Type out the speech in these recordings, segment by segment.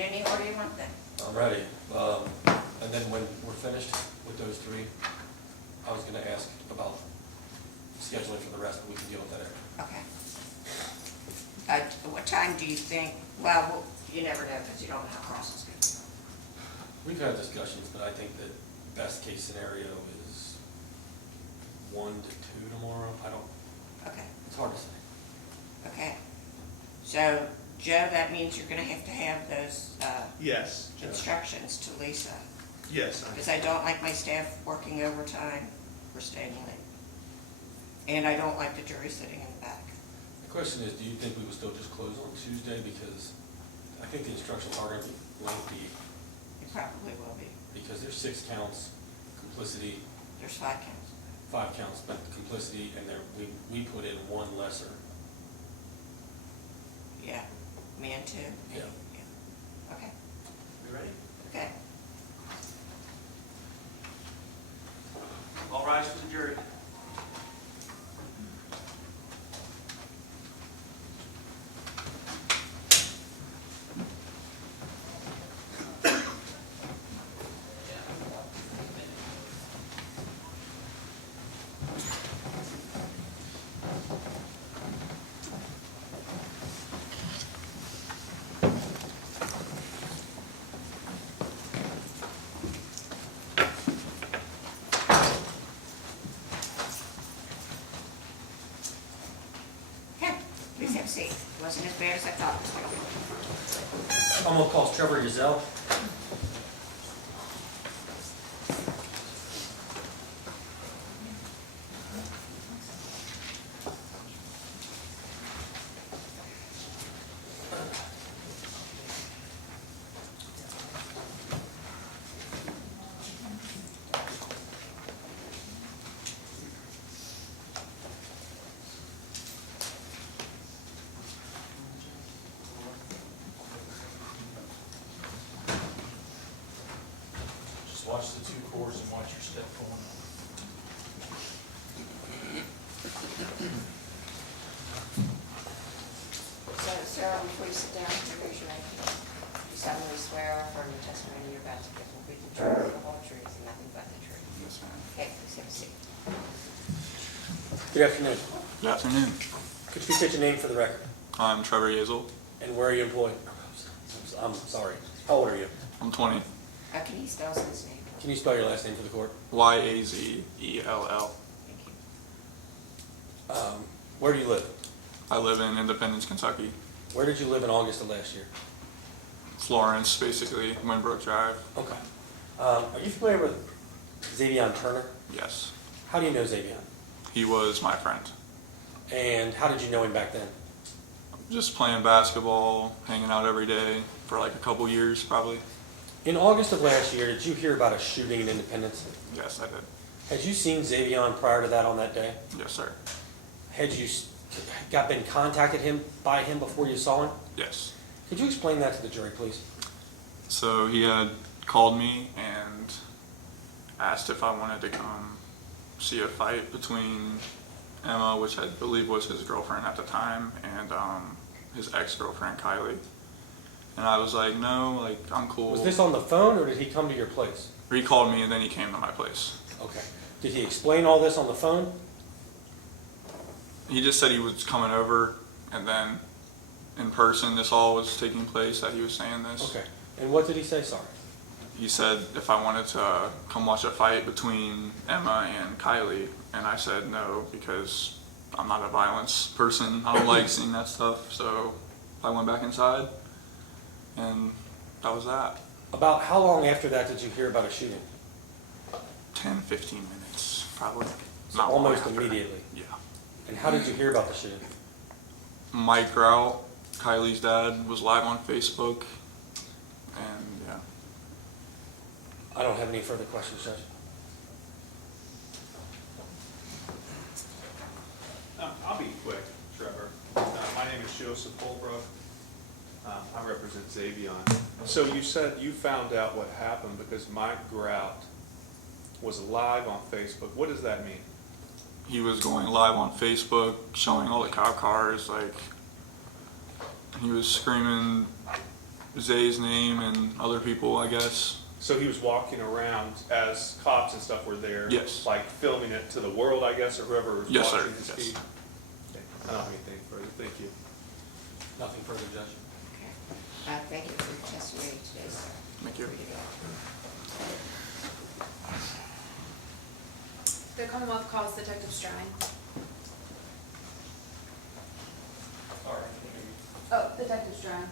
in any order you want then. I'm ready. And then when we're finished with those three, I was gonna ask about scheduling for the rest, but we can deal with that after. Okay. What time do you think, you never know because you don't know how crossings go. We've had discussions, but I think that best case scenario is 1 to 2 tomorrow. Okay, It's hard to say. okay. So, Joe, that means you're gonna have those Yes. instructions to Lisa. Yes. Because I don't like my staff working overtime or staying late. And I don't like the jury sitting in the back. The question is, do you think we will still just close on Tuesday? Because I think the instructions are gonna be lengthy, It probably will be. because there's 6 counts, complicity, There's 5 counts. 5 counts, but complicity, and there, we put in 1 lesser. Yeah, me and 2. Yeah. Okay, You ready? okay. All rise for the jury. Okay, please have a seat. It wasn't as bad as I thought it was going to be. I'm gonna call Trevor Giselle. Just watch the 2 chords and watch your step going. So, Sarah, before you sit down, raise your right hand. You solemnly swear or affirm the testimony you're about to give will be the truth, the whole truth, and nothing but the truth. Yes, ma'am. Okay, please have a seat. Good afternoon. Good afternoon. Could you state your name for the record? I'm Trevor Yazel. And where are you employed? I'm sorry. How old are you? I'm 20. Can you spell his name? Can you spell your last name for the court? Yazell. Thank you. Where do you live? I live in Independence, Kentucky. Where did you live in August of last year? Florence, basically, Winbrook Drive. Okay. Are you familiar with Xavion Turner? Yes. How do you know Xavion? He was my friend. And how did you know him back then? Just playing basketball, hanging out every day for like a couple years, probably. In August of last year, did you hear about a shooting in Independence? Yes, I did. Had you seen Xavion prior to that on that day? Yes, sir. Had you been contacted by him before you saw him? Yes. Could you explain that to the jury, please? So he had called me and asked if I wanted to come see a fight between Emma, which I believe was his girlfriend at the time, and his ex-girlfriend, Kylie. And I was like, no, like, I'm cool. Was this on the phone or did he come to your place? He called me and then he came to my place. Okay. Did he explain all this on the phone? He just said he was coming over, and then in person this all was taking place, that he was saying this. Okay. And what did he say? Sorry. He said if I wanted to come watch a fight between Emma and Kylie, and I said no because I'm not a violence person. I don't like seeing that stuff, so I went back inside, and that was that. About how long after that did you hear about a shooting? 10, 15 minutes, probably. So Not long almost after. immediately. Yeah. And how did you hear about the shooting? Mike Grau, Kylie's dad, was live on Facebook, and yeah. I don't have any further questions, Judge. I'll be quick, Trevor. My name is Joseph Holbrook. I represent Xavion. So you said you found out what happened because Mike Grout was live on Facebook. What does that mean? He was going live on Facebook, showing all the cop cars, like, he was screaming Zay's name and other people, I guess. So he was walking around as cops and stuff were there? Yes. Like filming it to the world, I guess, or whoever was Yes, sir. watching his Yes. feed? Okay. I don't have anything further, thank you. Nothing further, Judge. Okay. Thank you for your testimony today, sir. Thank you. Free to go. The Commonwealth calls Detective Strine. Sorry. Oh, Detective Strine.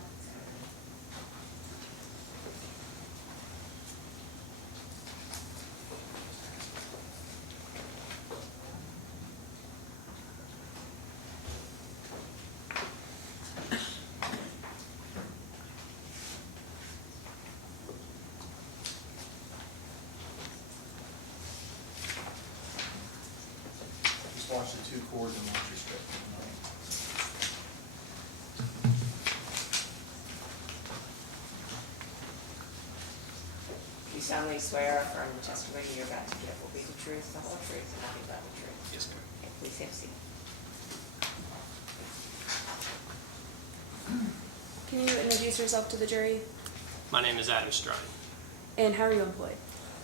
Just watch the two cores and watch your step going on. You solemnly swear or affirm the testimony you're about to give will be the truth, the whole truth, and nothing but the truth. Yes, ma'am. Okay, please have a seat. Can you introduce yourself to the jury? My name is Adam Strine. And how are you employed?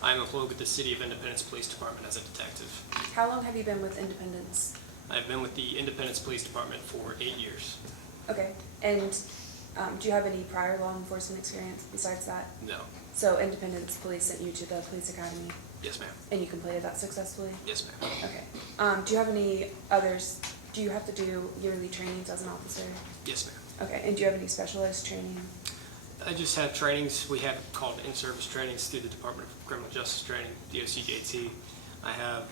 I am employed with the City of Independence Police Department as a detective. How long have you been with Independence? I have been with the Independence Police Department for 8 years. Okay. And do you have any prior law enforcement experience besides that? No. So Independence Police sent you to the police academy Yes, ma'am. and you completed that successfully? Yes, ma'am. Okay. Do you have any others? Do you have to do yearly trainings as an officer? Yes, ma'am. Okay. And do you have any specialized training? I just have trainings. We have called in-service trainings through the Department of Criminal Justice Training, DOCJT. I have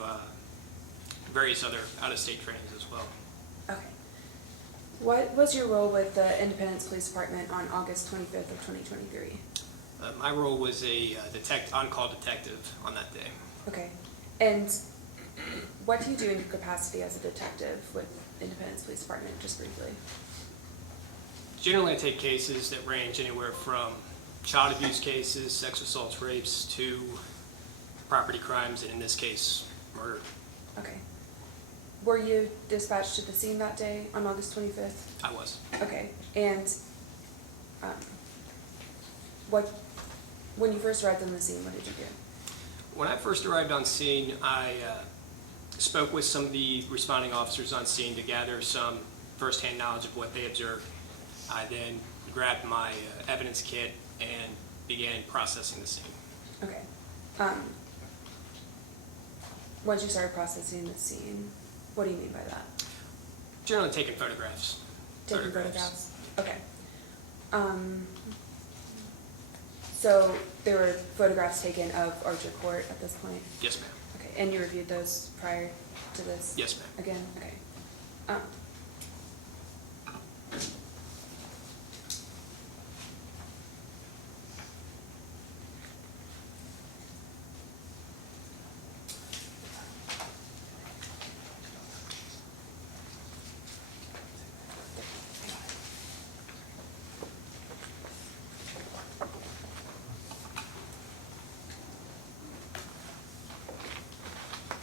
various other out-of-state trainings as well. Okay. What was your role with the Independence Police Department on August 25th of 2023? My role was a on-call detective on that day. Okay. And what do you do in your capacity as a detective with Independence Police Department, just briefly? Generally, I take cases that range anywhere from child abuse cases, sex assaults, rapes, to property crimes, and in this case, murder. Okay. Were you dispatched to the scene that day on August 25th? I was. Okay. And when you first arrived on the scene, what did you do? When I first arrived on scene, I spoke with some of the responding officers on scene to gather some firsthand knowledge of what they observed. I then grabbed my evidence kit and began processing the scene. Okay. Once you started processing the scene, what do you mean by that? Generally taking photographs. Taking photographs? Okay. So there were photographs taken of Archer Court at this point? Yes, ma'am. Okay, and you reviewed those prior to this? Yes, ma'am. Again, okay.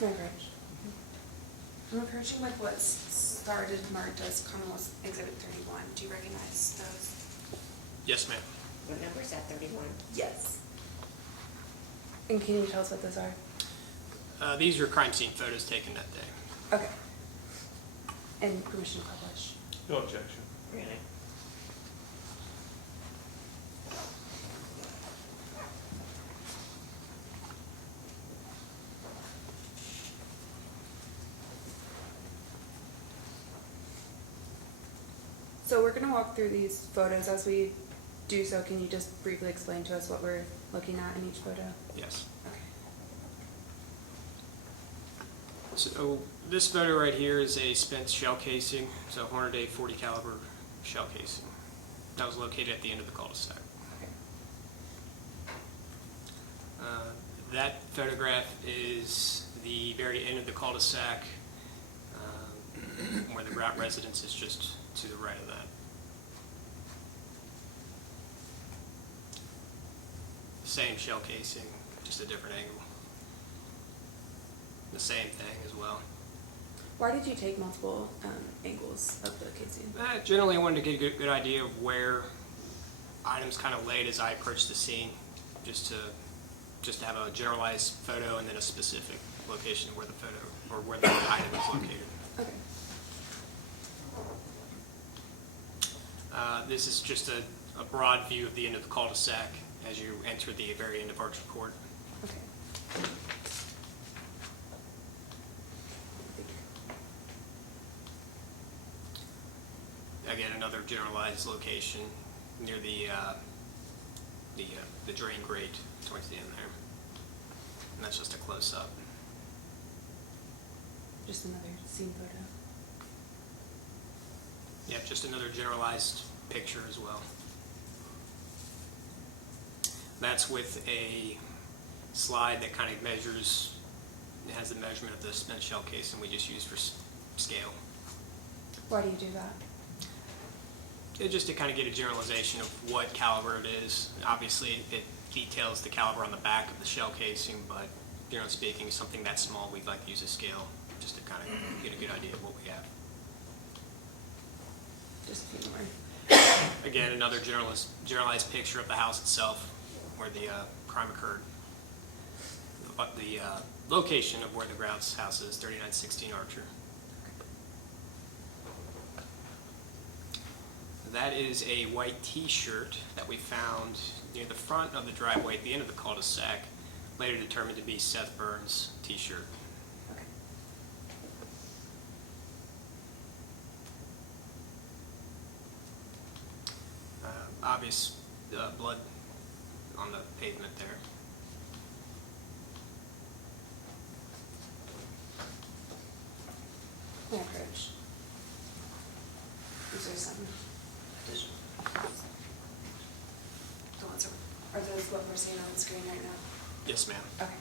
My approach. I'm approaching with what's started marked as Commonwealth Exhibit 31. Do you recognize those? Yes, ma'am. What number is that, 31? Yes. And can you tell us what those are? These are crime scene photos taken that day. Okay. And permission to publish? No objection. Really? So we're going to walk through these photos. As we do so, can you just briefly explain to us what we're looking at in each photo? Yes. Okay. So this photo right here is a spent shell casing, so Hornady a .40 caliber shell casing. That was located at the end of the cul-de-sac. Okay. That photograph is the very end of the cul-de-sac, where the Grout residence is just to the right of that. Same shell casing, just a different angle. The same thing as well. Why did you take multiple angles of the casing? Generally, I wanted to get a good idea of where items kind of laid as I approached the scene, just to have a generalized photo and then a specific location where the photo, or where the item is located. Okay. This is just a broad view of the end of the cul-de-sac as you enter the very end of Archer Court. Okay. Again, another generalized location near the drain grate towards the end there. And that's just a close-up. Just another scene photo. Yep, just another generalized picture as well. That's with a slide that kind of measures, it has the measurement of the spent shell case, and we just use for scale. Why do you do that? Just to kind of get a generalization of what caliber it is. Obviously, it details the caliber on the back of the shell casing, but generally speaking, something that small, we'd like to use a scale just to kind of get a good idea of what we have. Just a few more. Again, another generalized picture of the house itself, where the crime occurred. The location of where the grounds house is, 3916 Archer. That is a white T-shirt that we found near the front of the driveway at the end of the cul-de-sac, later determined to be Seth Burns' T-shirt. Okay. Obvious blood on the pavement there. May I approach? Is there some additional? The ones are those what we're seeing on the screen right now? Yes, ma'am. Okay.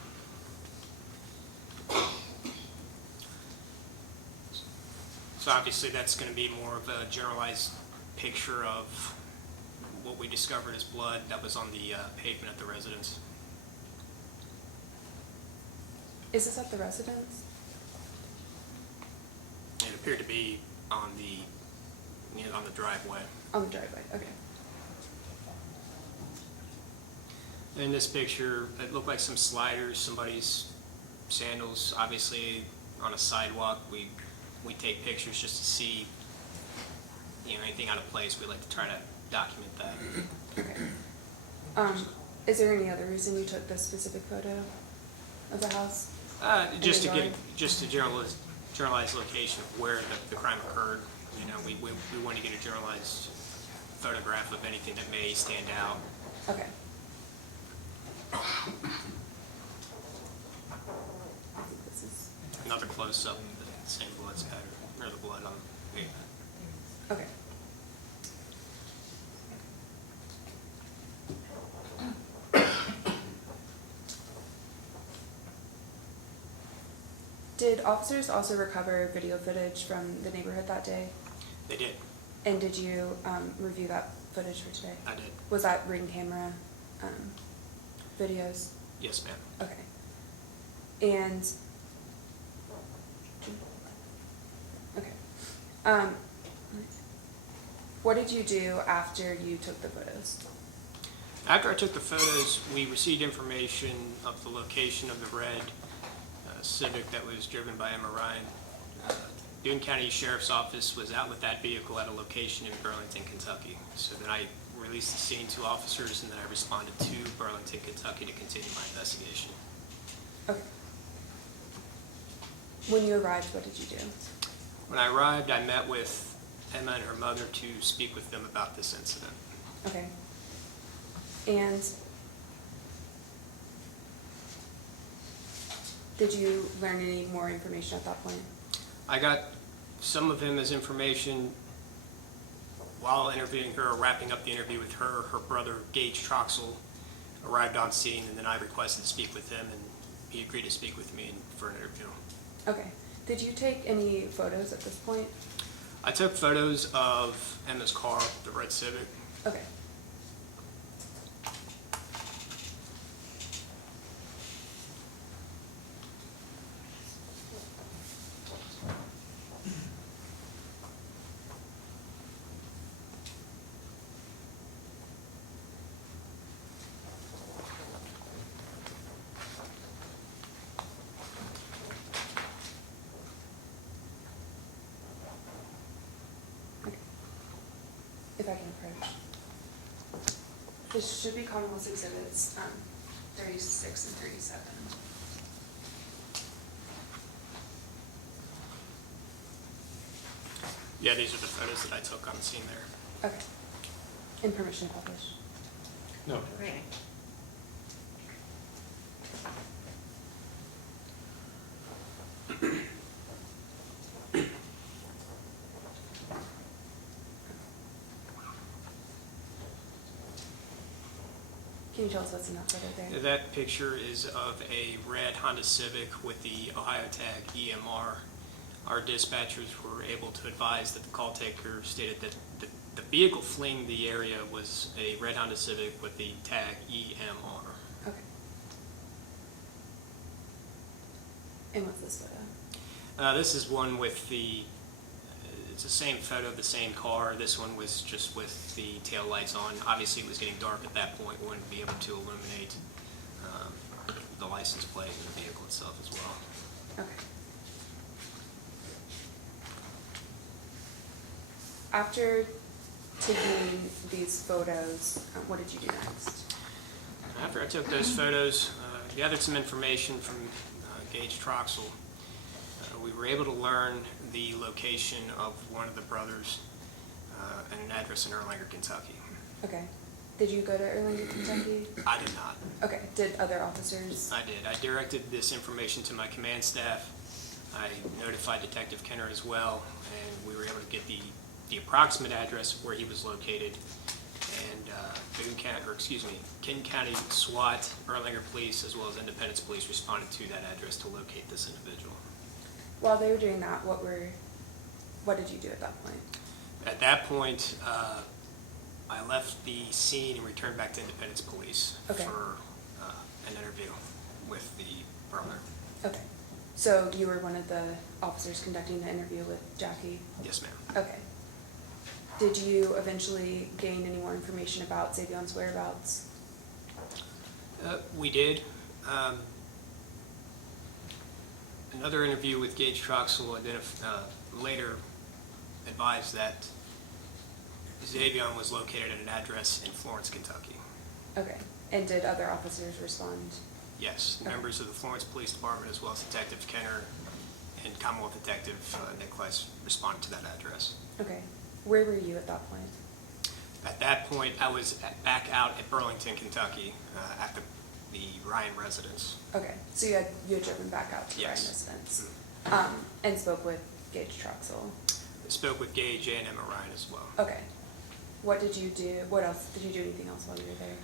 So obviously that's going to be more of a generalized picture of what we discovered as blood that was on the pavement at the residence. Is this at the residence? It appeared to be on the, on the driveway. On the driveway, okay. In this picture, it looked like some sliders, somebody's sandals, obviously on a sidewalk. We take pictures just to see, anything out of place. We like to try to document that. Okay. Is there any other reason you took this specific photo of the house? Just to the get, yard? just a generalized location of where the crime occurred. We want to get a generalized photograph of anything that may stand out. Okay. I think this is, Another close-up of the same blood spatter, or the blood on the pavement. okay. Did officers also recover video footage from the neighborhood that day? They did. And did you review that footage for today? I did. Was that Ring camera videos? Yes, ma'am. Okay. And, okay. What did you do after you took the photos? After I took the photos, we received information of the location of the red Civic that was driven by Emma Ryan. Boone County Sheriff's Office was out with that vehicle at a location in Burlington, Kentucky. So then I released the scene to officers, and then I responded to Burlington, Kentucky to continue my investigation. Okay. When you arrived, what did you do? When I arrived, I met with Emma and her mother to speak with them about this incident. Okay. And did you learn any more information at that point? I got some of him as information while interviewing her, wrapping up the interview with her. Her brother, Gage Troxel, arrived on scene, and then I requested to speak with him, and he agreed to speak with me for an interview. Okay. Did you take any photos at this point? I took photos of Emma's car, the red Civic. Okay. if I can approach. This should be Commonwealth's exhibits, 36 and 37. Yeah, these are the photos that I took on the scene there. Okay. And permission to publish. No. Great. Can you tell us what's in that photo there? That picture is of a red Honda Civic with the Ohio tag EMR. Our dispatchers were able to advise that the call taker stated that the vehicle fleeing the area was a red Honda Civic with the tag EMR. Okay. And what's this photo? This is one with it's the same photo of the same car. This one was just with the tail lights on. Obviously, it was getting dark at that point. We wouldn't be able to illuminate the license plate and the vehicle itself as well. Okay. After taking these photos, what did you do next? After I took those photos, gathered some information from Gage Troxel. We were able to learn the location of one of the brothers and an address in Erlanger, Kentucky. Okay. Did you go to Erlanger, Kentucky? I did not. Okay. Did other officers? I did. I directed this information to my command staff. I notified Detective Kenner as well, and we were able to get the approximate address of where he was located. And King County SWAT, Erlanger Police, as well as Independence Police responded to that address to locate this individual. While they were doing that, what did you do at that point? At that point, I left the scene and returned back to Independence Police Okay. for an interview with the brother. Okay. So you were one of the officers conducting the interview with Jackie? Yes, ma'am. Okay. Did you eventually gain any more information about Zavion's whereabouts? We did. Another interview with Gage Troxel later advised that Zavion was located at an address in Florence, Kentucky. Okay. And did other officers respond? Yes, Okay. members of the Florence Police Department, as well as Detective Kenner and Commonwealth Detective Nick Weiss responded to that address. Okay. Where were you at that point? At that point, I was back out at Burlington, Kentucky, at the Ryan residence. Okay. So you had driven back out to the Ryan Yes. residence. And spoke with Gage Troxel. I spoke with Gage and Emma Ryan as well. Okay. What did you do? What else? Did you do anything else while you were there?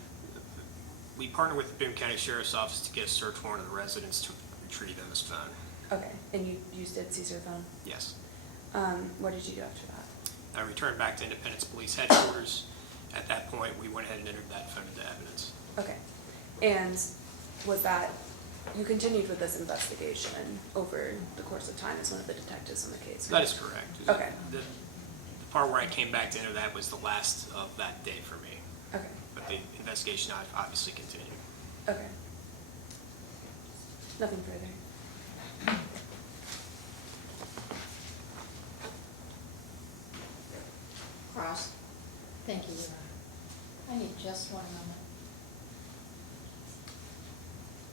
We partnered with the Boone County Sheriff's Office to get a search warrant of the residence to retrieve Emma's phone. Okay. And you did seize her phone? Yes. What did you do after that? I returned back to Independence Police Headquarters. At that point, we went ahead and entered that phone into evidence. Okay. And was that, you continued with this investigation over the course of time as one of the detectives on the case? That is correct. Okay. The part where I came back to enter that was the last of that day for me. Okay. But the investigation obviously continued. Okay. Nothing further. Cross. Thank you, Your Honor. I need just one moment.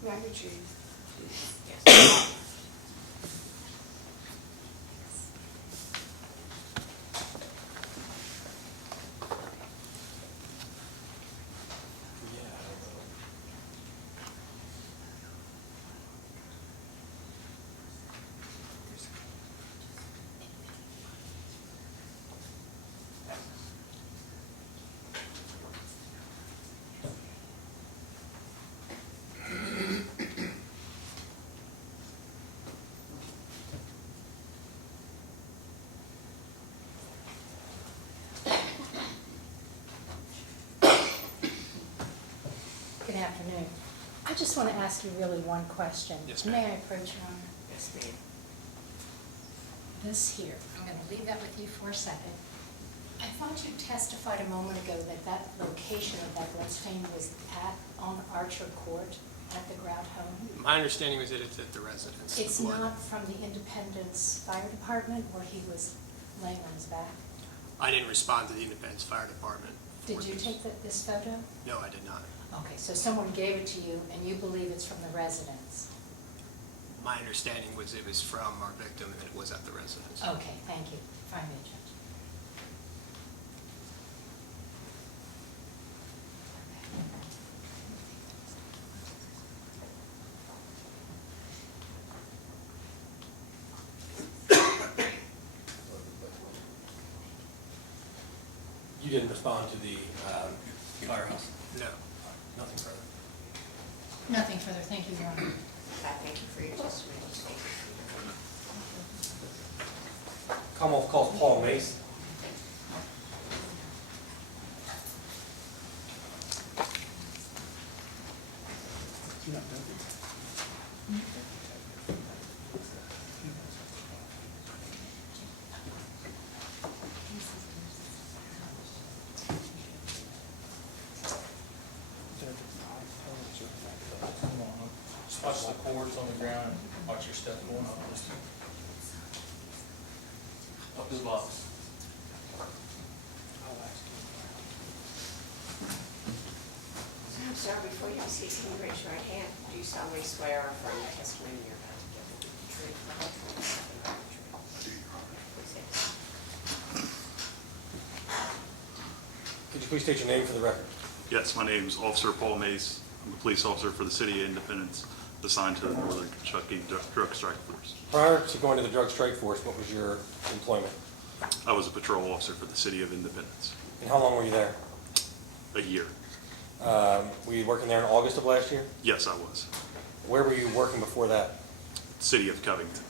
May I retrieve? Yes. Good afternoon. I just want to ask you really one question. Yes, ma'am. May I approach, Your Honor? Yes, ma'am. This here, I'm going to leave that with you for a second. I thought you testified a moment ago that that location of that bloodstain was on Archer Court at the Grout home. My understanding was that it's at the residence. It's The blood. not from the Independence Fire Department where he was laying on his back? I didn't respond to the Independence Fire Department. Did you take this photo? No, I did not. Okay, so someone gave it to you and you believe it's from the residence? My understanding was it was from our victim and it was at the residence. Okay, thank you. Fire agent. You didn't respond to the firehouse? No. Nothing further. Nothing further. Thank you, Your Honor. I thank you for your testimony. Commonwealth calls Paul Mace. Just watch the cords on the ground and watch your step going up. Up his box. Sir, before you proceed, can you raise your right hand? Do you solemnly swear or affirm the testimony you're about to give will be the truth, the whole truth, and nothing but the truth? Please say so. Could you please state your name for the record? Yes, my name's Officer Paul Mace. I'm a police officer for the City of Independence, assigned to the Northern Kentucky Drug Strike Force. Prior to going to the drug strike force, what was your employment? I was a patrol officer for the City of Independence. And how long were you there? A year. Were you working there in August of last year? Yes, I was. Where were you working before that? City of Covington.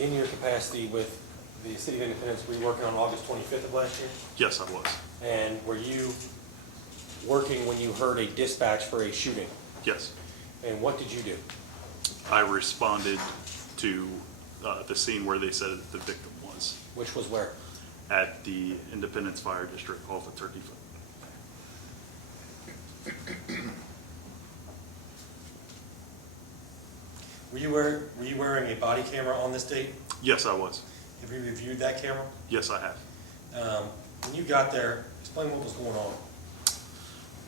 In your capacity with the City of Independence, were you working on August 25th of last year? Yes, I was. And were you working when you heard a dispatch for a shooting? Yes. And what did you do? I responded to the scene where they said the victim was, Which was where? at the Independence Fire District off of Turkey Foot. Were you wearing a body camera on this date? Yes, I was. Have you reviewed that camera? Yes, I have. When you got there, explain what was going on.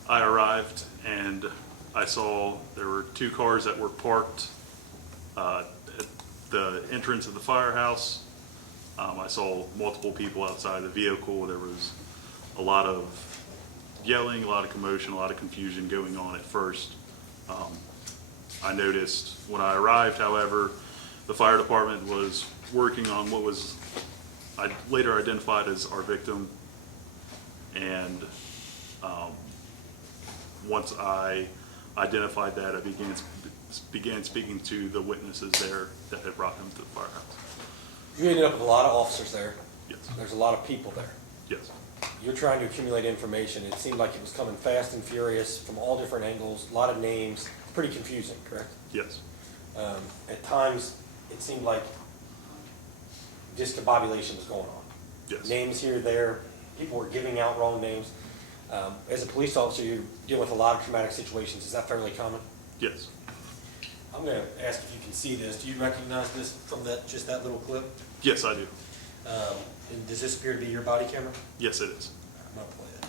I arrived and I saw there were two cars that were parked at the entrance of the firehouse. I saw multiple people outside the vehicle. There was a lot of yelling, a lot of commotion, a lot of confusion going on at first. I noticed when I arrived, however, the fire department was working on what was I later identified as our victim. And once I identified that, I began speaking to the witnesses there that had brought him to the firehouse. You ended up with a lot of officers there. Yes, There's a lot of people there. yes, You're trying to accumulate information. It seemed like it was coming fast and furious from all different angles, a lot of names, pretty confusing, correct? yes, At times, it seemed like discombobulation was going on. yes, Names here, there, people were giving out wrong names. As a police officer, you're dealing with a lot of traumatic situations. Is that fairly common? yes, I'm going to ask if you can see this. Do you recognize this from just that little clip? yes, I do. And does this appear to be your body camera? Yes, it is. I'm going to play it.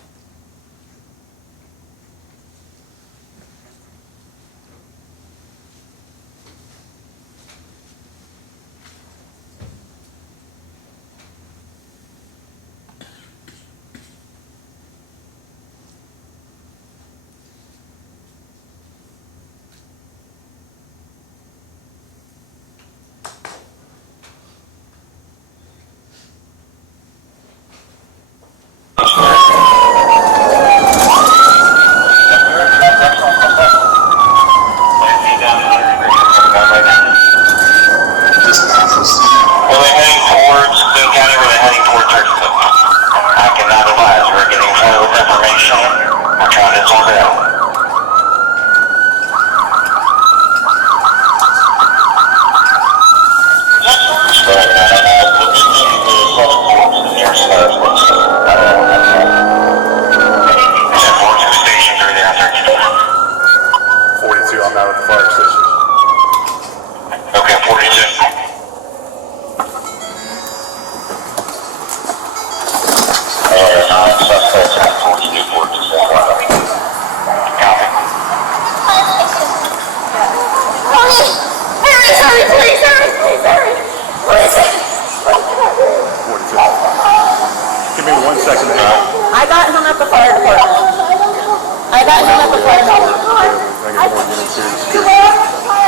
got him at the plate number.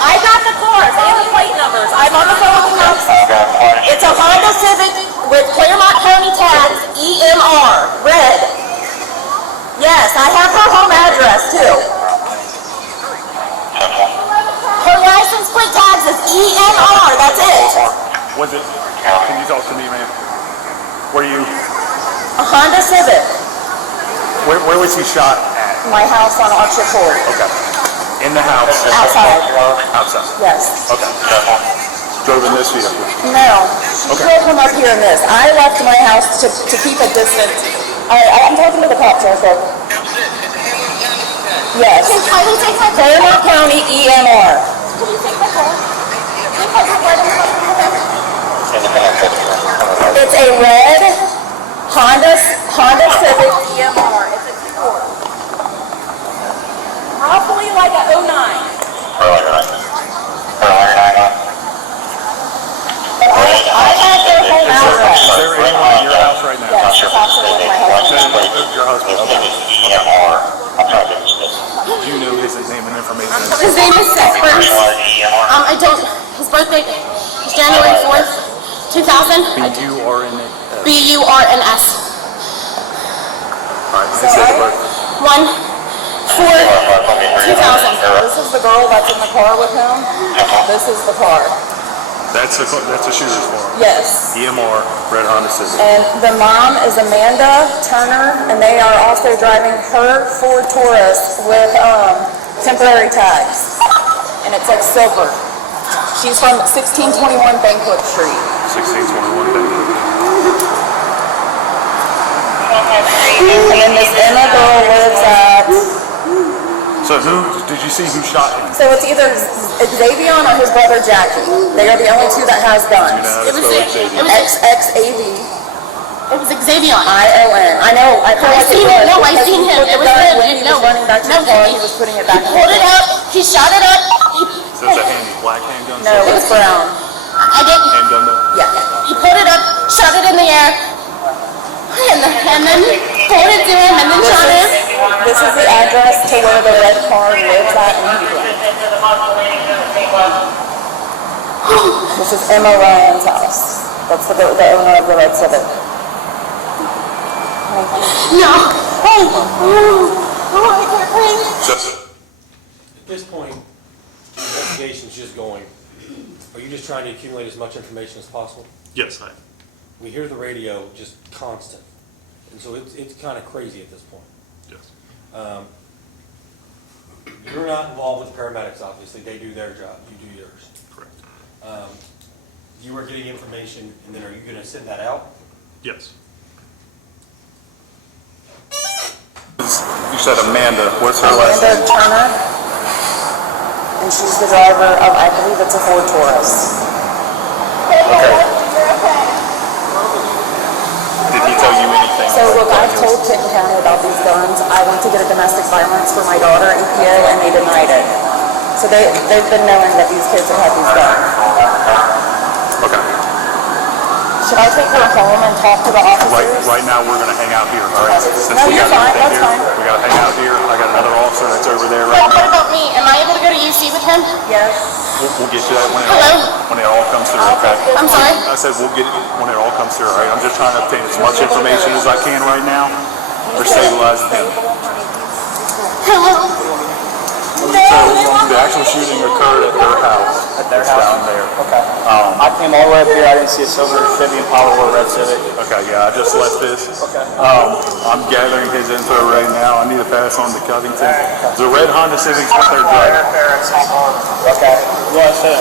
I got the cars and the plate numbers. I'm on the phone with the cops. It's a Honda Civic with Claremont County tags, EMR, red. Yes, I have her home address too. Her license plate tags is EMR, that's it. Was it, can you talk to me, ma'am? Were you, A Honda Civic, where was he shot at? my house on Orchard Court, Okay. In the house? outside, Outside. yes. Okay. Drove in this vehicle? No, she drove him up here in this. I left my house to keep a distance. I'm talking to the cops real quick. Yes. Can we take my Claremont County EMR. Can you take my car? It's a red Honda Civic EMR. It's a two-door. Probably like a 09. I have their home address. Is there anyone at your house right now? Yes, it's also with my husband. Your husband, okay. Do you know his name and information? His name is Seth Burns. I don't, his birthday is January 4th, 2000. B-U-R-N-A. B-U-R-N-S. All right, his date of birth. 1/4/2000. This is the girl that's in the car with him. This is the car. That's a shooter's farm. Yes. EMR, red Honda Civic. And the mom is Amanda Turner, and they are also driving her Ford Taurus with temporary tags. And it's like silver. She's from 1621 Bankwood Street. 1621 Bankwood. And then this Emma girl lives at... So did you see who shot him? So it's either Xavion or his brother Jackie. They are the only two that has guns. It was XXAV. It was Xavion. I-O-N. I know. I feel like seen it him. No, was I because seen he him. put It the was gun him. when he was No. running back to No, the car. he He was putting it back in the Pulled it car. up. He shot it up. So it's a black handgun? No, it was brown. I didn't. Handgun though? Yeah. He pulled it up, shot it in the air, and then pulled it to him, and then shot him. This is the address to where the red car lives at in Houston. This is Emma Ryan's house. That's the owner of the red Civic. No. Oh, I can't breathe. At this point, the investigation's just going. Are you just trying to accumulate as much information as possible? Yes, We hear the radio just constant, and so it's kind of crazy at this point. yes. You're not involved with the paramedics, obviously. They do their job. You do yours. Correct. You are getting information, and then are you going to send that out? Yes. You said Amanda. What's her last Amanda name? Turner. And she's the driver of, I believe it's a Ford Taurus. Okay. Did he tell you anything? So look, I've told Kenton County about these guns. I went to get a domestic violence for my daughter, EPA, and they denied it. So they've been knowing that these kids have had these guns. Okay. Should I take her home and talk to the officers? Right now, we're gonna hang out here, all right? Since No, we you're got fine, everything that's here, fine. we gotta hang out here. I got another officer that's over there right Well, what now. about me? Am I able to go to UC with him? Yes. We'll get you that Hello? when it all comes through, okay? I'm sorry? I said we'll get it when it all comes through, all right? I'm just trying to obtain as much information as I can right now for stabilizing him. Hello? So the actual shooting occurred at their house. At their It's house? down there. Okay. I came all the way up here, I didn't see a silver Chevy Impala or a red Civic. Okay, yeah, I just left this. Okay. I'm gathering his info right now. I need to pass on to Covington. The red Honda Civic's what they're driving. Okay. Go ahead, say it.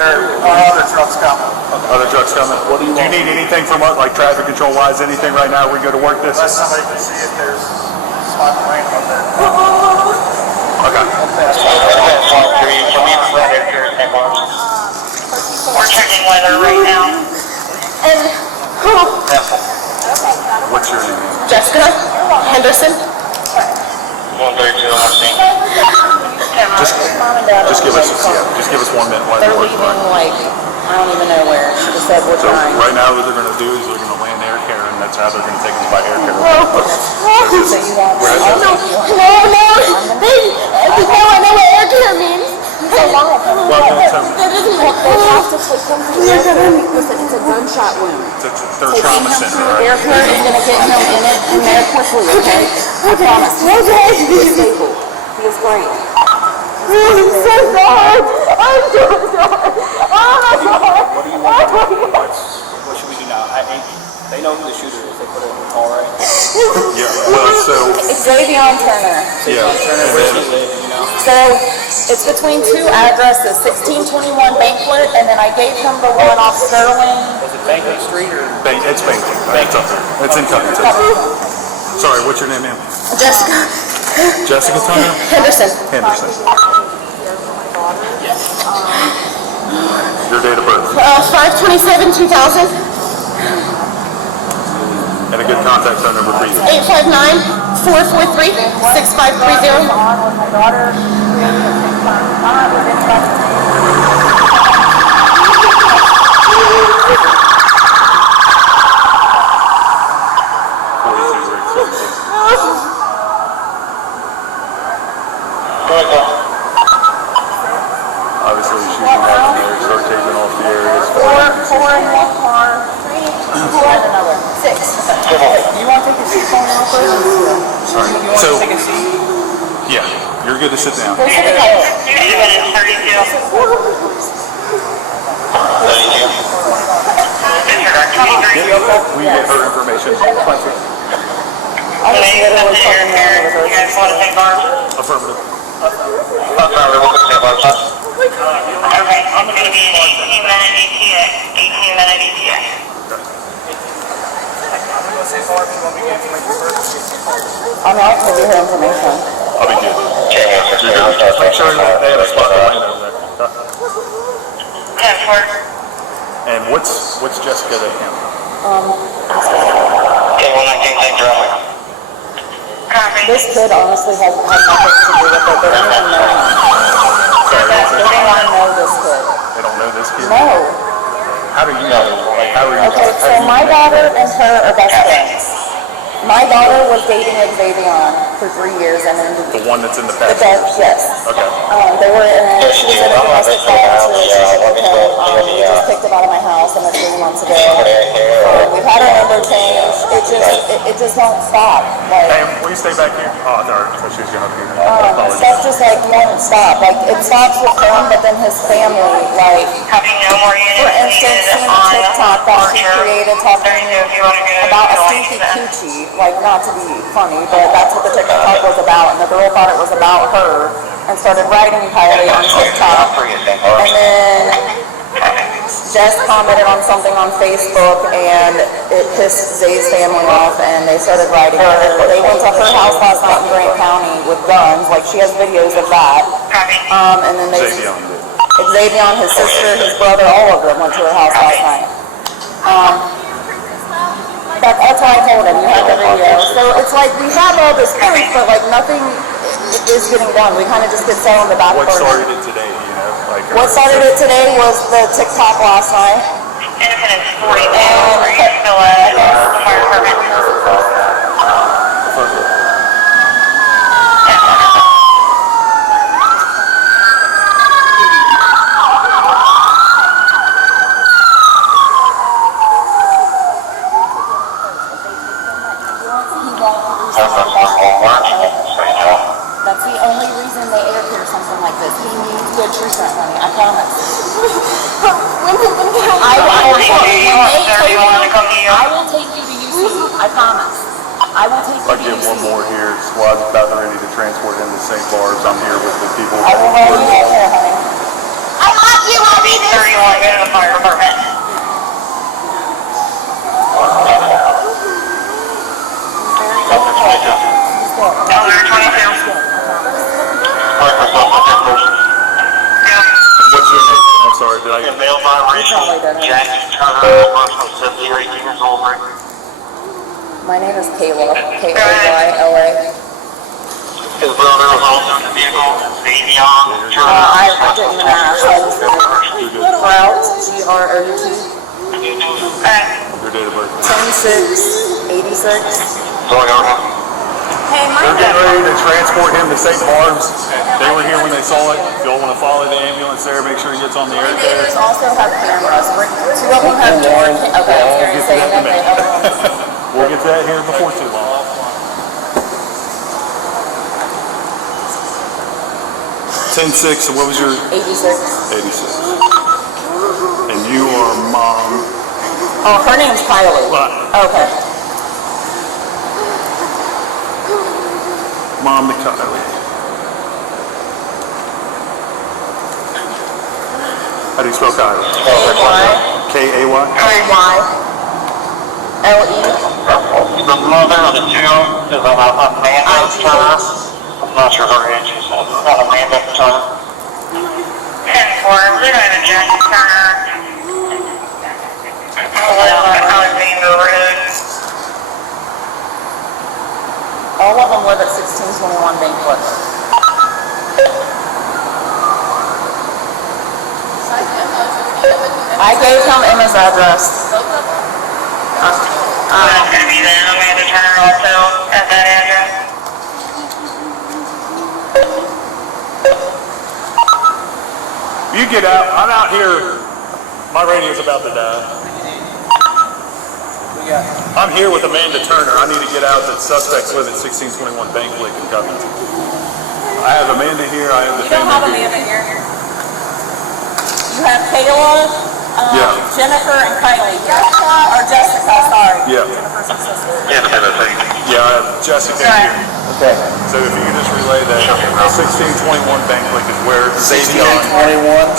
Other trucks coming. Other trucks coming? What do you want? need anything from us, like traffic control wise, anything right now? We go to work this? Somebody can see if there's spot rain on there. Okay. We're checking weather right now. And What's your name? Jessica Henderson. Just give us 1 minute while They're you're leaving working. like, I don't even know where. She just said we're So trying. right now what they're gonna do is they're gonna land there, care, and that's how they're gonna take them by air care. So you want, I'll No, take you on. no, no. Now I know what air care means. So long, I'll come Well, and don't tell me. That doesn't They have to take them through air care. Listen, it's a gunshot wound. They're Taking trauma him center, through right? air care is gonna get him in there quickly, okay? I promise. Okay. He is stable. He is great. I'm so sorry. I'm so sorry. Oh my God. What do you want? What should we do now? They know who the shooter is. They put it in the call, right? Yeah, well, so, Xavion Turner. yeah. Turner, where does he live, you know? So it's between two addresses, 1621 Banquet, and then I gave him the one off Sterling. Is it Banquet Street or? It's banking. It's up there. It's in Covington. Sorry, what's your name, ma'am? Jessica Jessica Turner? Henderson. Henderson. Your date of birth 5/27/2000. and a good contact phone number for you. 859-443-6530. My daughter created a TikTok, not within Obviously, shooting happened there, start taking off the areas. four in one car, four in another, six. You want to take your seat on real quick? Sorry. You want So, to take a seat? yeah, you're good to sit down. Go sit down. We get her information. I just literally fucking ran over her. Affirmative. I mean, I can give you her information. I'll be good. Just make sure that they have a spot to land over there. And what's Jessica to him? This kid honestly has had nothing to do with it. They don't even know him. They don't even know this kid. They don't know this kid? No. How do you know? Like, how are you? Okay, so my daughter and her are best friends. My daughter was dating Xavion for 3 years, and then The one that's in the the past? dog, yes. Okay. They were in, she was in a domestic violence relationship with him. We just picked him out of my house almost 3 months ago. We've had our number changed. It just won't stop. Like, Hey, will you stay back here? Oh, sorry, so she's gonna be here. stuff just like won't stop. Like, it stops with him, but then his family, like, for instance, seeing a TikTok that she created talking about a stinky coochie, like, not to be funny, but that's what the TikTok was about, and the girl thought it was about her, and started writing Kylie on TikTok, and then Jess commented on something on Facebook, and it pissed Zay's family off, and they started writing her. They went to her house last night in Grant County with guns, like, she has videos of that, and then they... Xavion did. Xavion, his sister, his brother, all of them went to her house last night. That's why I told him, you have the video. So it's like, we have all this proof, but like nothing is getting done. We kind of just get set on the back burner. What started it today, you know? Like, What started it today was the TikTok last night. That's the only reason they air care something like this. He needs good treatment, honey, I promise. I will take you to UC, I promise. I will take you I to get UC. one more here, squad's about ready to transport into St. Barb's. I'm here with the people. I will run you right there, honey. I love you, Abby. What's your name? I'm sorry, did I? My name is Kayla, K-A-Y-L-A. I didn't even ask, I just said Grout, G-R-O-U-T. Your date of birth. 10/6/86. Hey, They're getting ready to transport him to St. Barb's. They were here when they saw it. If y'all want to follow the ambulance there, make sure he gets on the air My there. neighbors also have cameras. Two of them have door cameras. Okay, I was going to say that the other ones. We'll get to that here before too long. 10/6, so what was your? 86. 86. And you are mom. Oh, her name's Kylie. Okay. Mom to Kylie. How do you spell Kylie? K-Y. K-A-Y? K-Y-L-E. The mother of the two is Amanda Turner. I'm not sure her age is. Amanda Turner. 10-4, Lieutenant Jackie Turner. Alexander Road. All of them live at 1621 Banquet. I gave him Emma's address. It's going to be then Amanda Turner also at that address. You get out. I'm out here. My radio's about to die. I'm here with Amanda Turner. I need to get out that suspects live at 1621 Bank Lake in Covington. I have Amanda here. I have the You don't have family Amanda here. You have Kayla, Yeah. Jennifer, and Kylie here. Or Jessica, sorry. Yeah. Jennifer's her sister. Yeah, I have Jessica here. Okay. So if you could just relay that 1621 Bank Lake is where Zavion. 1621.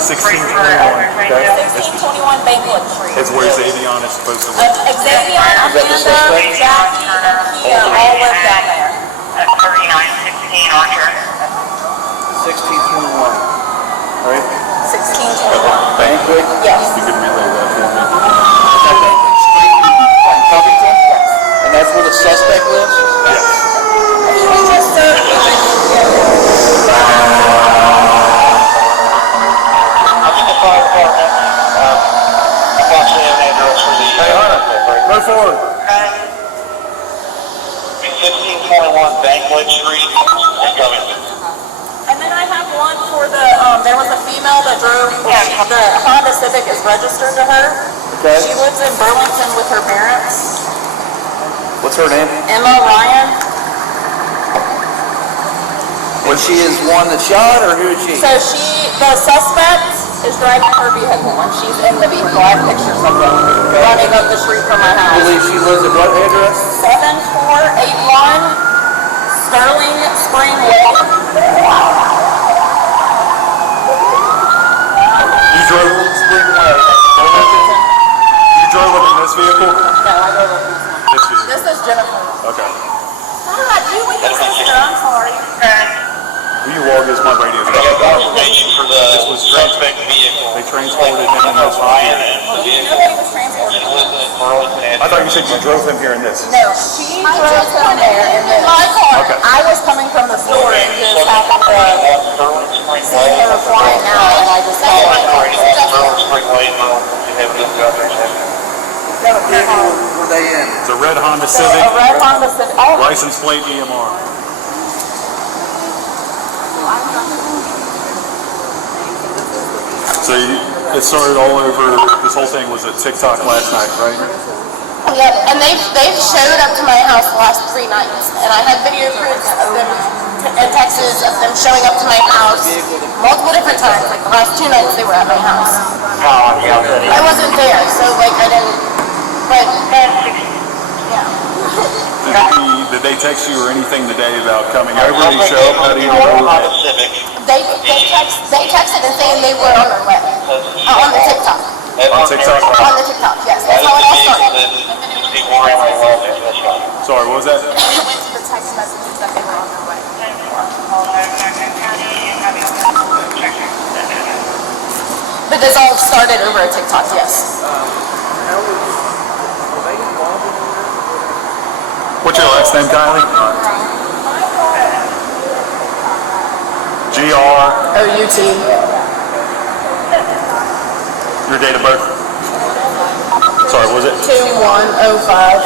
Okay. 1621 Banquet Street. It's where Zavion is supposed to live. Xavier, Amanda, Jackie, and Kia all live down there. At 3916 Archer. 1621. Right? 1621. Banquet. Yes. You could relay that for me. Covington? And that's where the suspect lives? Yes. He just said, I'll get the fire department. Unfortunately, I have an address for the. Hey, Hunter, move forward. 1621 Banquet Street in Covington. and then I have one for the, there was a female that drove, the Honda Civic is registered to her. Okay. She lives in Burlington with her parents. What's her name? Emma Ryan. And she is one that shot, or who is she? So the suspect is driving her vehicle and she's in the vehicle. I have pictures of them running up the street from my I house. believe she lives at what address? 7481 Sterling Spring Lane. You drove Spring Way. You drove up in this vehicle? No, I drove up this one. This vehicle. This is Jennifer. Okay. God, you with your sister, I'm sorry. Will you log this? My radio's I got about to die. confirmation for the suspect vehicle. They transported him in this Ryan vehicle. and the vehicle. Nobody was transported. He lives in Burlington. I thought you said you drove him here in this. No, she drove him there in my car. Okay. I was coming from the store and just happened to see her flying out and I just saw her. Burlington Spring Way, you have this coverage. What kind of vehicle were they in? It's a red Honda A Civic, red Honda Civic. Oh, license plate EMR. So it started all over, this whole thing was at TikTok last night, right? Yep, and they've showed up to my house the last 3 nights, and I had video proofs of them and texts of them showing up to my house multiple different times. Like the last 2 nights they were at my house. Oh, yeah, I wasn't there, so like I didn't. But yeah. Did they text you or anything today about coming over? Did you show up? How do you know? Honda Civic. They texted and saying they were on their way on the TikTok. On TikTok? On the TikTok, yes. That's how it all started. Sorry, what was that? They went to the text messages that they were on their way. But this all started over a TikTok, yes. What's your last name, Kylie? GR. O-U-T. Your date of birth? sorry, was it? 2105.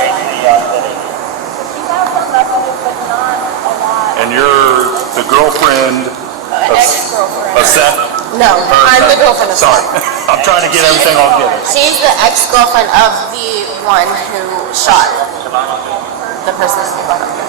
And you're the girlfriend An ex-girlfriend. of Seth? No, I'm the girlfriend of Sorry, I'm trying to get everything all together. She's the ex-girlfriend of the one who shot the person who got up there.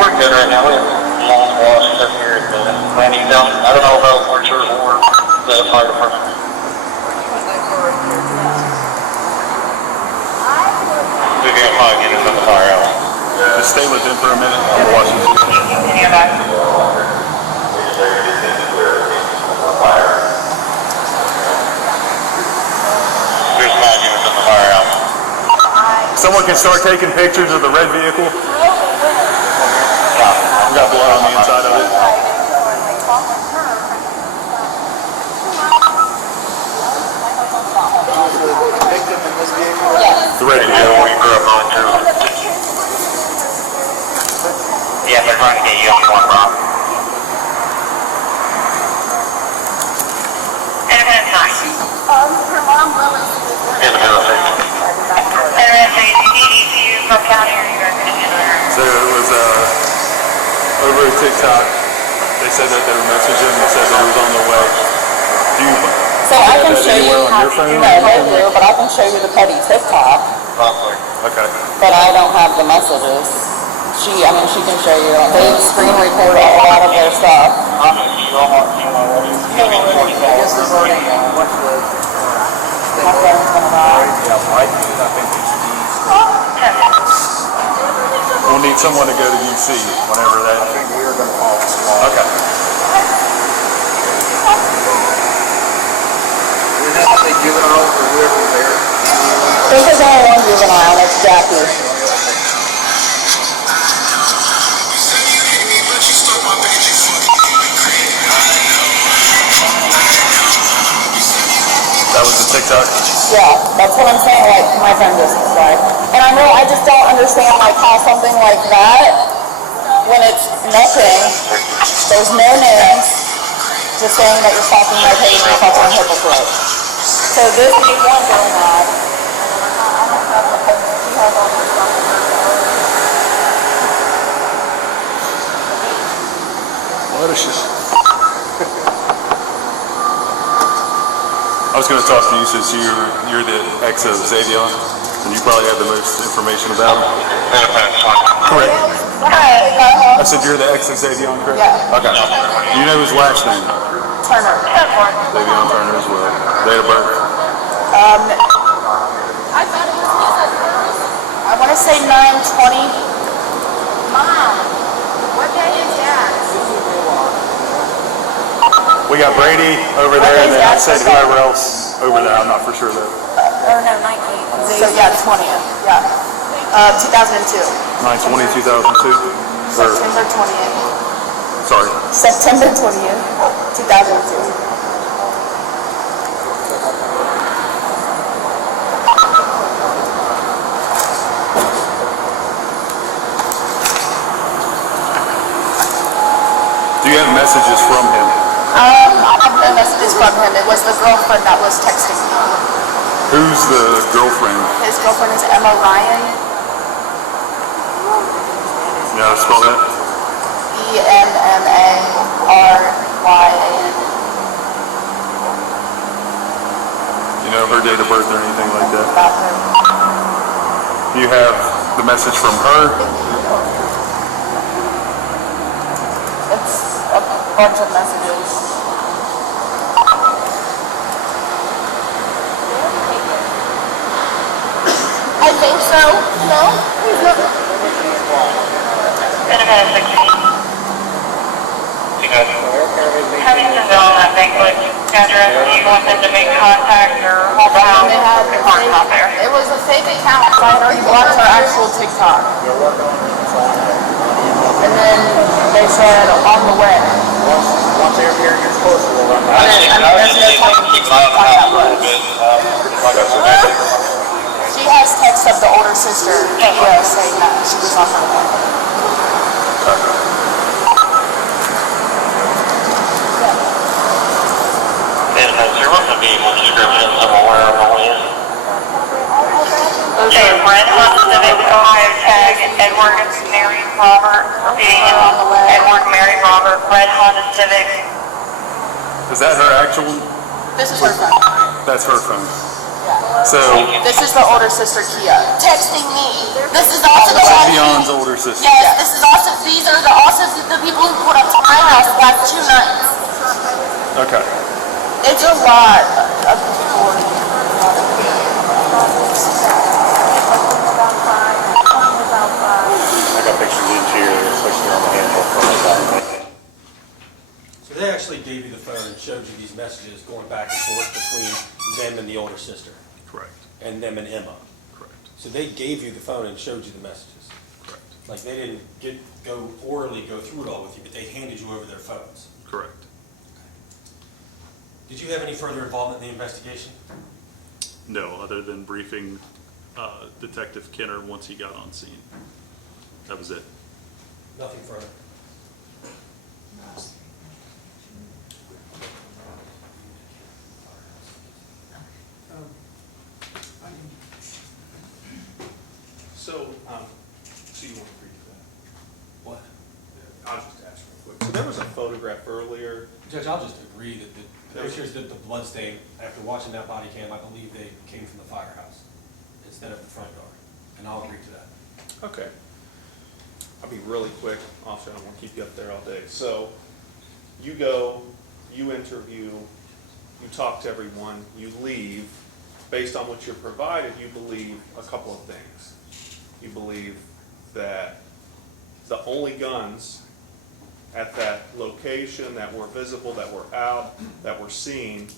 We're good right now. We have long walks up here at the landing zone. I don't know about Orchard or the fire department. We can probably get us in the firehouse. Just stay with them for a minute. I'm watching. Any of that? There's not units in the firehouse. Someone can start taking pictures of the red vehicle. We got blood on the inside of it. The red vehicle. We grew up on too. Yeah, they're trying to get you on one, Rob. Internet 9. Her mom, Lily. In the middle of it. Internet 6, DDCU, Cook County, or you recommend So it was over at TikTok. They said that they were messaging and said that it was on the way. Do you So I can that show you, anywhere on your phone? no, they do, but I can show you the petty TikTok, Okay. but I don't have the messages. She can show you, they screen record a lot of their stuff. My phone's gonna die. We'll need someone to go to UC whenever that. Okay. This is only one juvenile, that's Jackie. That was the TikTok? Yeah, that's what I'm saying, like, my friend just died. And I know, I just don't understand, like, how something like that, when it's nothing, there's no names, just saying that you're stalking my page and you're fucking a hypocrite. So this is one going on. I don't have the post, she has all her stuff. What is she? I was going to talk to you since you're the ex of Xavion, and you probably have the most information about him. Correct. I said you're the ex of Xavion, correct? Yeah. Okay. You know his last name? Turner. Xavion Turner as well. Date of birth? I want to say 9/20. Mom, what day is that? We got Brady over there, and then I said whoever else over there. I'm not for sure though. Or no, 19. So yeah, 20th, yeah. 2002. 9/20/2002. September 20th. Sorry. September 20th, 2002. Do you have messages from him? I have no messages from him. It was the girlfriend that was texting me. Who's the girlfriend? His girlfriend is Emma Ryan. You know how to spell that? EMMARYAN. You know her date of birth or anything like that? About her. You have the message from her? It's a bunch of messages. I think so. No? He's not. Huntingtonville, I think, would address, do you want them to make contact or hold the house? They had The car's not there. It was a fake account, so I had already blocked her actual TikTok. And then they said on the way. Once they're here, you're supposed to run. And then, I mean, there's no time to Keep an eye on the house a little bit. Like I said, She has text of the older sister, saying that she was on her way. There wasn't a vehicle descriptions I'm aware of, only is. Okay. Red Honda Civic, Ohio tag, Edward Mary Robert, Edward Mary Robert, red Honda Civic. Is that her actual? This is her phone. That's her phone. Yeah. So This is the older sister, Kia. Texting me. This is also the one. Dion's older sister. Yes, this is also, these are also the people who pulled up to my house the last 2 nights. Okay. It's a lot of people. I got pictures of the interior, especially on the handle. So they actually gave you the phone and showed you these messages going back and forth between them and the older sister, Correct, and them and Emma. correct, So they gave you the phone and showed you the messages. correct, Like they didn't orally go through it all with you, but they handed you over their phones. correct. Did you have any further involvement in the investigation? No, other than briefing Detective Kenner once he got on scene. That was it. Nothing further. So you want to read that? What? I'll just ask real quick. So there was a photograph earlier. Judge, I'll just agree that the pictures that the blood stain, after watching that body cam, I believe they came from the firehouse instead of the front yard. And I'll agree to that. Okay. I'll be really quick, officer, I don't want to keep you up there all day. So, you go, you interview, you talk to everyone, you leave. Based on what you're provided, you believe a couple of things. You believe that the only guns at that location that were visible, that were out, that were seen,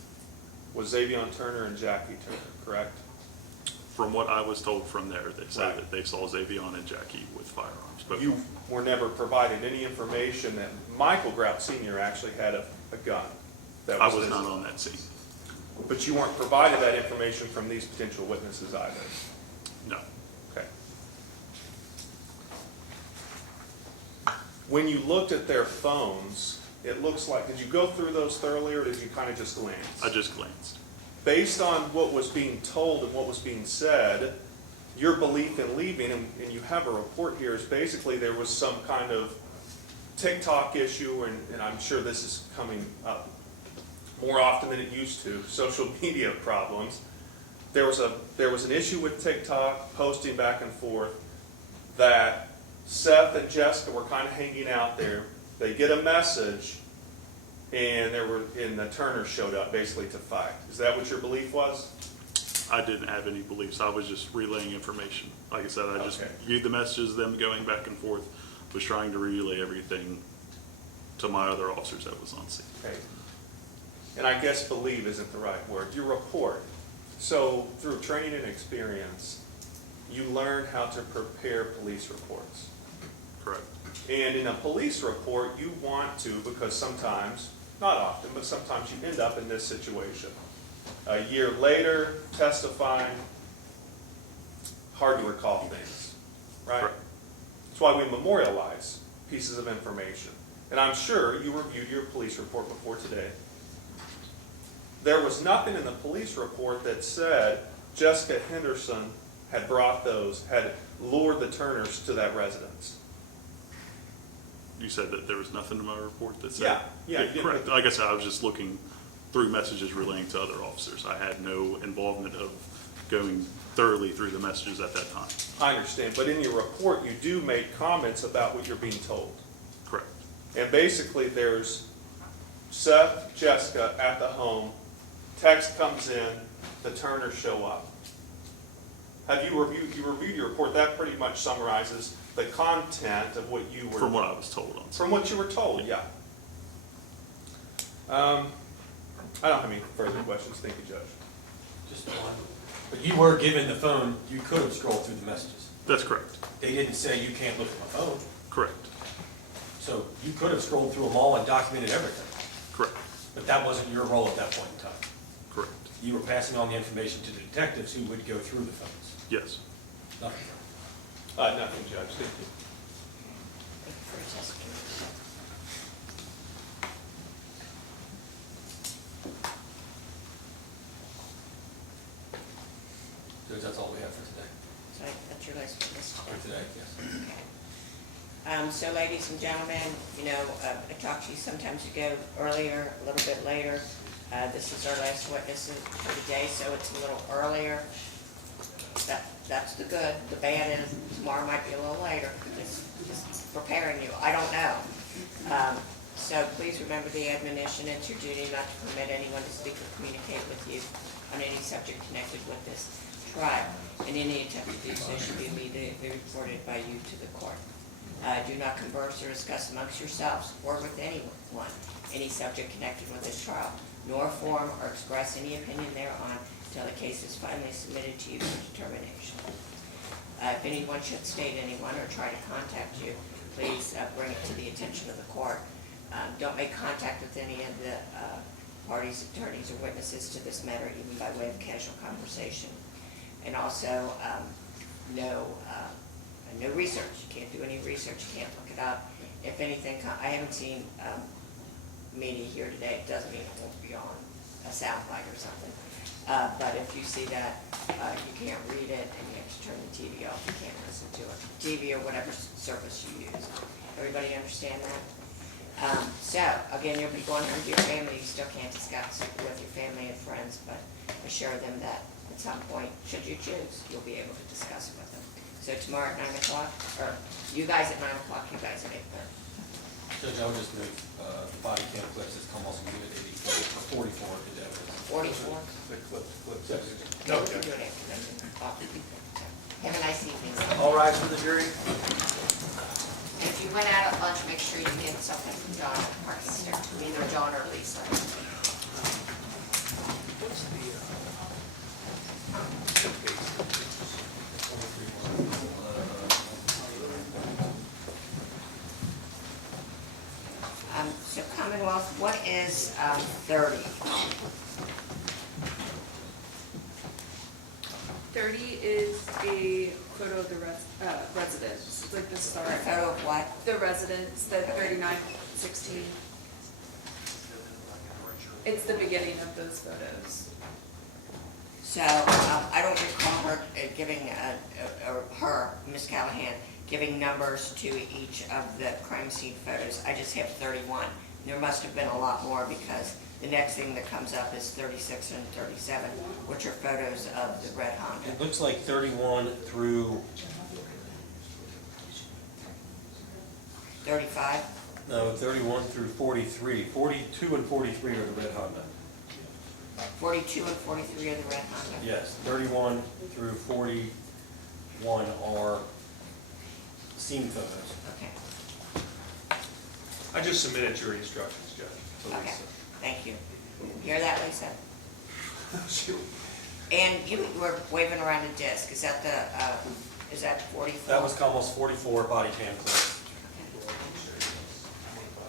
was Xavion Turner and Jackie Turner, correct? From what I was told from there, they said Right. that they saw Xavion and Jackie with firearms. But You were never provided any information that Michael Grout Sr. actually had a gun. That I was visible. not on that scene. But you weren't provided that information from these potential witnesses either. No. Okay. When you looked at their phones, it looks like, did you go through those thoroughly or did you kind of just glance? I just glanced. Based on what was being told and what was being said, your belief in leaving, and you have a report here, is basically there was some kind of TikTok issue, and I'm sure this is coming up more often than it used to, social media problems. There was an issue with TikTok posting back and forth that Seth and Jessica were kind of hanging out there. They get a message, and the Turner showed up basically to fight. Is that what your belief was? I didn't have any beliefs. I was just relaying information. Like I said, I just Okay. viewed the messages, them going back and forth, was trying to relay everything to my other officers that was on scene. Okay. And I guess believe isn't the right word. Your report. So through training and experience, you learn how to prepare police reports. Correct. And in a police report, you want to, because sometimes, not often, but sometimes you end up in this situation. A year later, testifying, hard to recall things, right? Correct. That's why we memorialize pieces of information. And I'm sure you reviewed your police report before today. There was nothing in the police report that said Jessica Henderson had had lured the Turners to that residence. You said that there was nothing in my report that said? Yeah, you didn't correct. put- Like I said, I was just looking through messages relaying to other officers. I had no involvement of going thoroughly through the messages at that time. I understand, but in your report, you do make comments about what you're being told. Correct. And basically, there's Seth, Jessica at the home, text comes in, the Turners show up. Have you reviewed your report? That pretty much summarizes the content of what you were. From what I was told on. From what you were told, yeah. I don't have any further questions. Thank you, Judge. Just one. But you were given the phone, you could have scrolled through the messages. That's correct. They didn't say you can't look at my phone. Correct. So you could have scrolled through them all and documented everything. Correct. But that wasn't your role at that point in time. Correct. You were passing on the information to the detectives who would go through the phones. Yes. Nothing. Nothing, Judge, thank you. Thank you for your testimony. Judge, that's all we have for today. So that's your last witness today. For today, yes. Okay. So ladies and gentlemen, I talk to you sometimes you go earlier, a little bit later. This is our last witness for the day, so it's a little earlier. That's the good. The bad is tomorrow might be a little later. Just preparing you. I don't know. So please remember the admonition. It's your duty not to permit anyone to speak or communicate with you on any subject connected with this trial. And any attempt to do so should be immediately reported by you to the court. Do not converse or discuss amongst yourselves or with anyone any subject connected with this trial, nor form or express any opinion thereon until the case is finally submitted to you for determination. If anyone should state anyone or try to contact you, please bring it to the attention of the court. Don't make contact with any of the parties, attorneys, or witnesses to this matter, even by way of casual conversation. And also, no research. You can't do any research. You can't look it up. If anything, I haven't seen media here today. It doesn't mean it won't be on a soundbite or something. But if you see that, you can't read it, and you have to turn the TV off. You can't listen to it. TV or whatever service you use. Everybody understand that? So, again, you'll be going home to your family. You still can't discuss it with your family and friends, but assure them that at some point, should you choose, you'll be able to discuss it with them. So tomorrow at 9 o'clock, or you guys at 9 o'clock, you guys at 8:30. Judge, I would just move the body cam clips as come also unit 84, 44 to death. 44? The clips. No, we'll do it after that. Have a nice evening. All rise for the jury. If you went out at lunch, make sure you get something from John at the parking there, either John or Lisa. So Commonwealth, what is 30? 30 is a photo of the residence, like the start. A photo of what? The residence, the 3916. It's the beginning of those photos. So I don't recall her giving, Ms. Callahan, giving numbers to each of the crime scene photos. I just have 31. There must have been a lot more because the next thing that comes up is 36 and 37, which are photos of the red Honda. It looks like 31 through, 35? no, 31 through 43. 42 and 43 are the red Honda. 42 and 43 are the red Honda? Yes, 31 through 41 are scene photos. Okay, I just submitted jury instructions, Judge. to okay, Lisa. thank you. Hear that, Lisa? She- And you were waving around a disc, is that 44? That was almost 44 body cam clips.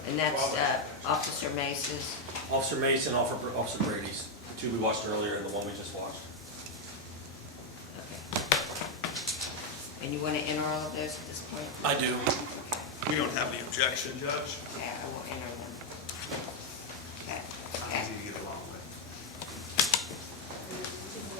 And that's Officer Mace's? Officer Mason, Officer Brady's, the two we watched earlier and the one we just watched. Okay. And you want to enter all of those at this point? I do. Okay. We don't have any objection, Judge. Okay, I will enter